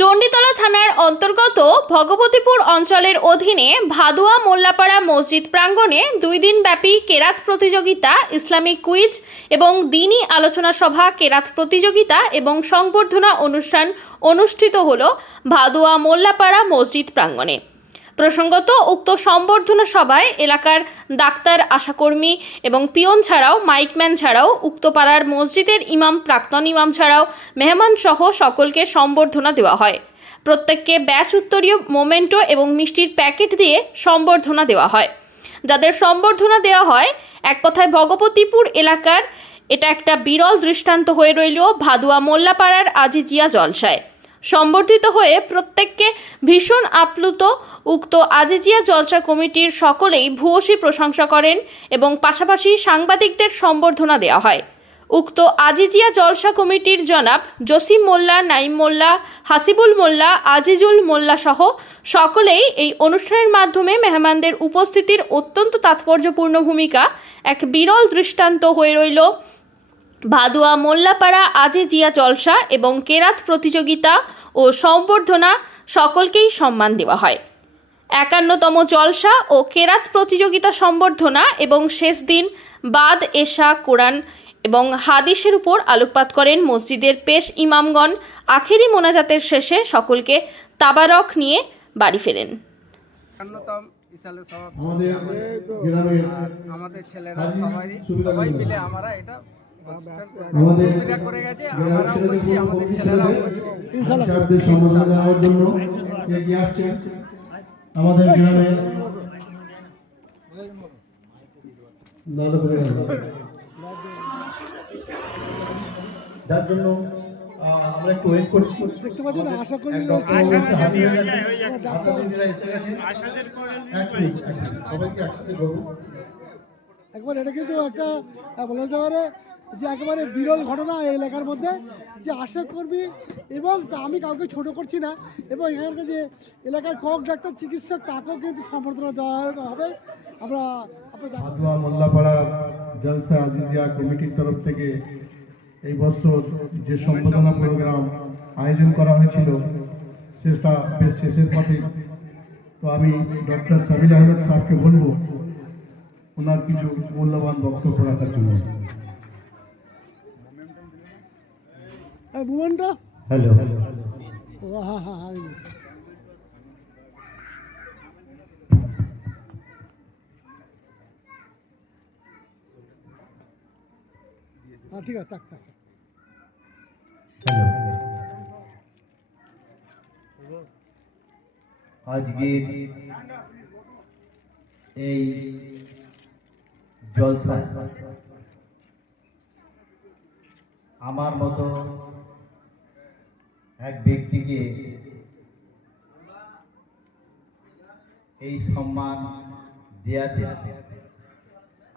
চণ্ডীতলা থানার অন্তর্গত ভগবতীপুর অঞ্চলের অধীনে ভাদুয়া মোল্লাপাড়া মসজিদ প্রাঙ্গণে দুই দিন ব্যাপী কেরাত প্রতিযোগিতা, ইসলামিক কুইজ এবং দিনী আলোচনা সভা, কেরাত প্রতিযোগিতা এবং সংবর্ধনা অনুষ্ঠান অনুষ্ঠিত হল ভাদুয়া মোল্লাপাড়া মসজিদ প্রাঙ্গণে। প্রসঙ্গত, উক্ত সম্বর্ধনা সভায় এলাকার ডাক্তার, আশাকর্মী এবং পিয়ন ছাড়াও মাইকম্যান ছাড়াও উক্ত পাড়ার মসজিদের ইমাম, প্রাক্তন ইমাম ছাড়াও মেহমান সহ সকলকে সম্বর্ধনা দেওয়া হয়। প্রত্যেককে ব্যাচ উত্তরীয় মোমেন্টো এবং মিষ্টির প্যাকেট দিয়ে সম্বর্ধনা দেওয়া হয়। যাদের সম্বর্ধনা দেওয়া হয়, এক কথায় ভগবতীপুর এলাকার, এটা একটা বিরল দৃষ্টান্ত হয়ে রইল ভাদুয়া মোল্লাপাড়ার আজিজিয়া জলসায়। সম্বর্ধিত হয়ে প্রত্যেককে ভীষণ আপ্লুত উক্ত আজিজিয়া জলসা কমিটির সকলেই ভূয়সী প্রশংসা করেন এবং পাশাপাশি সাংবাদিকদের সম্বর্ধনা দেওয়া হয়। উক্ত আজিজিয়া জলসা কমিটির জনাব জসিম মোল্লা নাইম মোল্লা, হাসিবুল মোল্লা, আজিজুল মোল্লা সহ সকলেই এই অনুষ্ঠানের মাধ্যমে মেহমানদের উপস্থিতির অত্যন্ত তাৎপর্যপূর্ণ ভূমিকা, এক বিরল দৃষ্টান্ত হয়ে রইল। ভাদুয়া মোল্লাপাড়া আজি জিয়া জলসা এবং কেরাত প্রতিযোগিতা ও সম্বর্ধনা সকলকেই সম্মান দেওয়া হয়। একান্নতম জলসা ও কেরাত প্রতিযোগিতা সম্বর্ধনা এবং শেষ দিন বাদ এশা কোরআন এবং হাদিসের উপর আলোকপাত করেন মসজিদের পেশ ইমামগণ। আখেরি মোনাজাতের শেষে সকলকে তাবারক নিয়ে বাড়ি ফেরেন। আমাদের ছেলেরা সবাই সবাই মিলে আমরা এটা আমাদের করে গেছে আমরাও আমাদের ছেলেরাও ছেলে করছে যার জন্য আমরা একটু ওয়েট করছি আশা করি সবাইকে একসাথে একবার এটা কিন্তু একটা, বলা যেতে পারে যে একেবারে বিরল ঘটনা এই এলাকার মধ্যে, যে আশা করবি এবং তা আমি কাউকে ছোট করছি না, এবং এখানকার যে এলাকার কক ডাক্তার, চিকিৎসক, তাকেও কিন্তু সম্বর্ধনা দেওয়া হবে। আমরা আদোয়া মোল্লাপাড়া জলসা আজিজিয়া কমিটির তরফ থেকে এই বছর যে সম্বোধনা প্রোগ্রাম আয়োজন করা হয়েছিল, সেটা বেশ শেষের পথে। তো আমি ডক্টর সাবিল আহমেদ সাহেবকে বলব, ওনার কিছু মূল্যবান বক্তব্য রাখার জন্য। মুভমেন্টটা হ্যালো ও হ্যাঁ হ্যাঁ হ্যাঁ হ্যাঁ ঠিক আছে থাক থাক। আজকের এই জলসা আমার মতো এক ব্যক্তিকে এই সম্মান দেয়াতে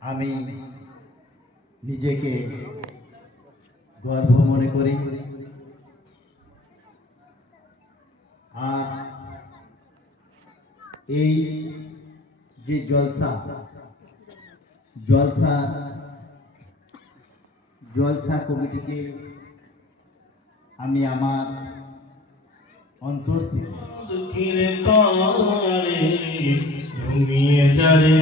আমি নিজেকে গর্ব মনে করি। আর এই যে জলসা জলসা জলসা কমিটিকে আমি আমার অন্তর থেকে দুঃখের তারে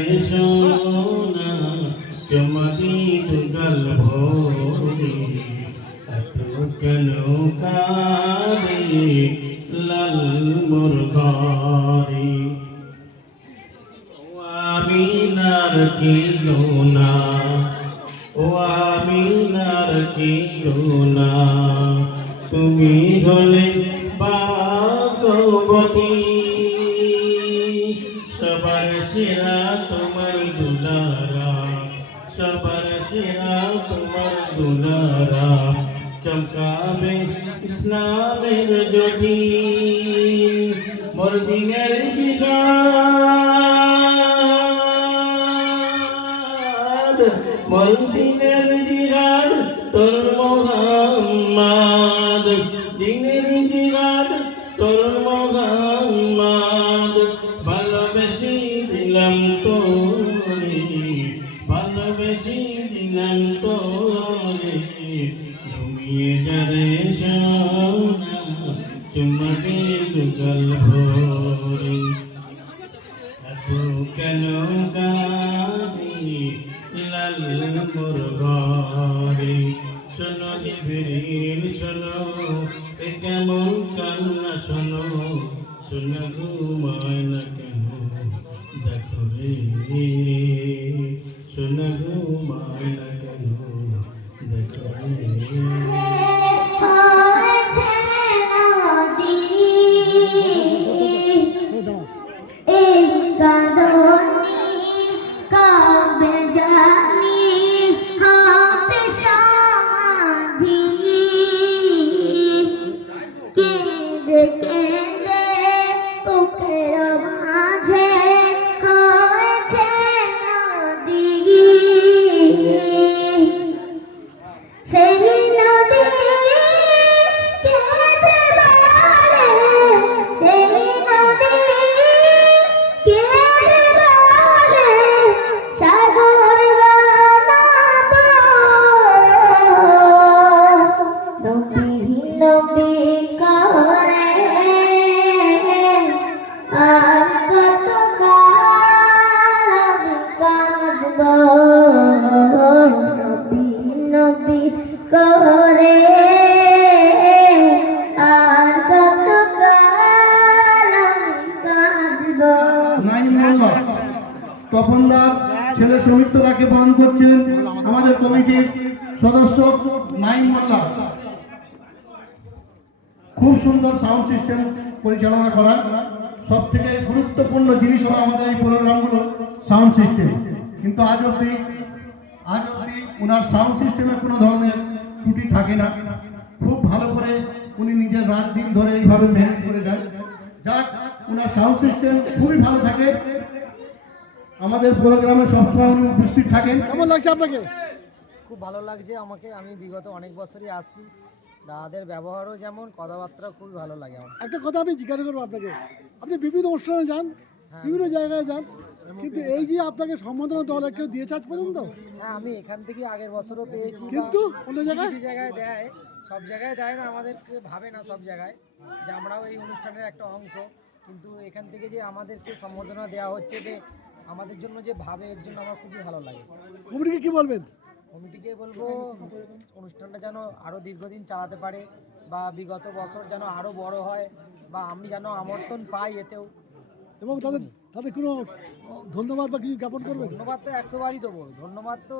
সবার সেরা তোমার দুলারা সবার সেরা তোমার দুলারা চমকাবে ইসলামের জ্যোতি মরদিনের জিগাদ মরদিনের জিগাদ তোর মোহাম্মদ দিনের জিগাদ যারে সোনা লাগে দুগাল ভরে এত কেন কাঁদি লাল মোর ঘরে শোনো জিবরিল শোনো এ কেমন কান্না শোনো শোনো ঘুমায় না কেন দেখো রে শোনো ঘুমায় না কেন দেখো রে جاءني ছেলে সৌমিত্র তাকে পালন করছেন, আমাদের কমিটির সদস্য নাইম মোল্লা। খুব সুন্দর সাউন্ড সিস্টেম পরিচালনা করা। সব থেকে গুরুত্বপূর্ণ জিনিস হলো আমাদের এই প্রোগ্রামগুলো সাউন্ড সিস্টেম। কিন্তু আজ অবধি আজ অবধি ওনার সাউন্ড সিস্টেমে কোনো ধরনের ত্রুটি থাকে না। খুব ভালো করে উনি নিজের রাত দিন ধরে এইভাবে মেহনত করে যান। যাক ওনার সাউন্ড সিস্টেম খুবই ভালো থাকে। আমাদের প্রোগ্রামে সবসময় উপস্থিত থাকেন কেমন লাগছে আপনাকে? খুব ভালো লাগছে আমাকে। আমি বিগত অনেক বছরই আসছি। দাদাদের ব্যবহারও যেমন কথাবার্তা খুবই ভালো লাগে আমার। একটা কথা আমি জিজ্ঞাসা করব আপনাকে। আপনি বিভিন্ন অনুষ্ঠানে যান বিভিন্ন জায়গায় যান কিন্তু এই যে আপনাকে সম্বোধনা দল কেউ দিয়েছে আজ পর্যন্ত? হ্যাঁ আমি এখান থেকে আগের বছরও পেয়েছি। কিন্তু অন্য জায়গায়? জায়গায় দেয়। সব জায়গায় দেয় না আমাদেরকে ভাবে না সব জায়গায় যে আমরাও এই অনুষ্ঠানের একটা অংশ। কিন্তু এখান থেকে যে আমাদেরকে সম্বোধনা দেওয়া হচ্ছে যে আমাদের জন্য যে ভাবে এর জন্য আমার খুবই ভালো লাগে। কমিটিকে কি বলবেন? কমিটিকে বলব অনুষ্ঠানটা যেন আরও দীর্ঘদিন চালাতে পারে বা বিগত বছর যেন আরও বড় হয় বা আমি যেন আমন্ত্রণ পাই এতেও। এবং তাদের তাদের কোনো ধন্যবাদ বা কিছু জ্ঞাপন করবেন? ধন্যবাদ তো একশো বারই দেবো। ধন্যবাদ তো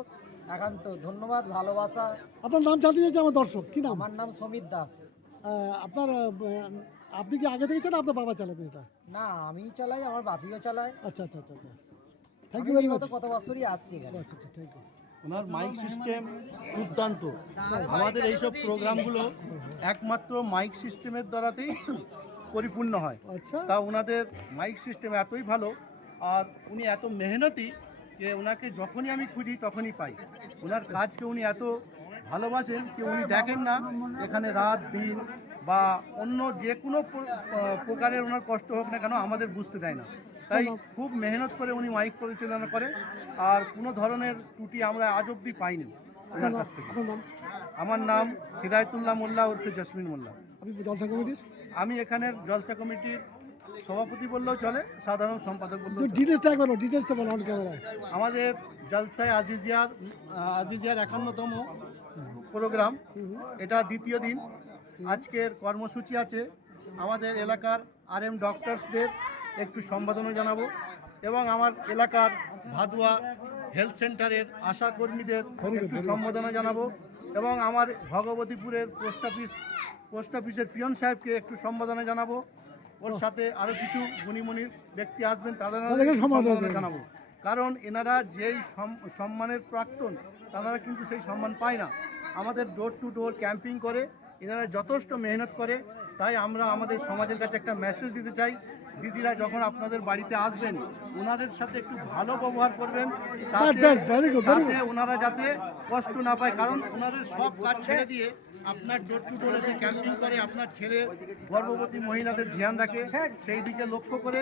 একান্ত। ধন্যবাদ ভালোবাসা। আপনার নাম জানতে চাইছে আমার দর্শক কি নাম? আমার নাম সমীর দাস। আপনার আপনি কি আগে থেকে চান আপনার বাবা চালাতেন এটা? না আমি চালাই আমার বাপিও চালায়। আচ্ছা আচ্ছা আচ্ছা আচ্ছা। থ্যাংক ইউ ভেরি মাচ কত বছরই আসছি এখানে। আচ্ছা আচ্ছা থ্যাংক ইউ ওনার মাইক সিস্টেম দুর্দান্ত। আমাদের এইসব প্রোগ্রামগুলো একমাত্র মাইক সিস্টেমের দ্বারাতেই পরিপূর্ণ হয়। আচ্ছা। তা ওনাদের মাইক সিস্টেম এতই ভালো আর উনি এত মেহনতি যে ওনাকে যখনই আমি খুঁজি তখনই পাই। ওনার কাজকে উনি এত ভালোবাসেন যে উনি দেখেন না এখানে রাত দিন বা অন্য যে কোনো প্রকারের ওনার কষ্ট হোক না কেন আমাদের বুঝতে দেয় না। তাই খুব মেহনত করে উনি মাইক পরিচালনা করে আর কোনো ধরনের ত্রুটি আমরা আজ অবধি পাইনি ওনার কাছ থেকে। আমার নাম হিদায়তুল্লাহ মোল্লা ওরফে জসমিন মোল্লা। আপনি জলসা কমিটির? আমি এখানের জলসা কমিটির সভাপতি বললেও চলে সাধারণ সম্পাদক বললেও চলে। ডিটেলসটা একবার ডিটেলসটা বলো অন ক্যামেরায় আমাদের জলসায় আজিজিয়ার আজিজিয়ার একান্নতম প্রোগ্রাম এটা দ্বিতীয় দিন। আজকের কর্মসূচি আছে আমাদের এলাকার আর এম ডক্টরসদের একটু সম্বোধনা জানাব। এবং আমার এলাকার ভাদুয়া হেলথ সেন্টারের আশা কর্মীদের একটু সম্বোধনা জানাব। এবং আমার ভগবতীপুরের পোস্ট অফিস পোস্ট অফিসের পিয়ন সাহেবকে একটু সম্বোধনা জানাব। ওর সাথে আরও কিছু গুণীমণি ব্যক্তি আসবেন তাদের তাদেরকে সম্বোধনা। জানাব। কারণ এনারা যেই সম্মানের প্রাক্তন তারা কিন্তু সেই সম্মান পায় না। আমাদের ডোর টু ডোর ক্যাম্পিং করে এনারা যথেষ্ট মেহনত করে। তাই আমরা আমাদের সমাজের কাছে একটা মেসেজ দিতে চাই। দিদিরা যখন আপনাদের বাড়িতে আসবেন ওনাদের সাথে একটু ভালো ব্যবহার করবেন তাতে ওনারা যাতে কষ্ট না পায় কারণ ওনাদের সব কাজ ছেড়ে দিয়ে আপনার ডোর টু ডোর এসে ক্যাম্পিং করে আপনার ছেলে গর্ভবতী মহিলাদের ধ্যান রাখে সেই দিকে লক্ষ্য করে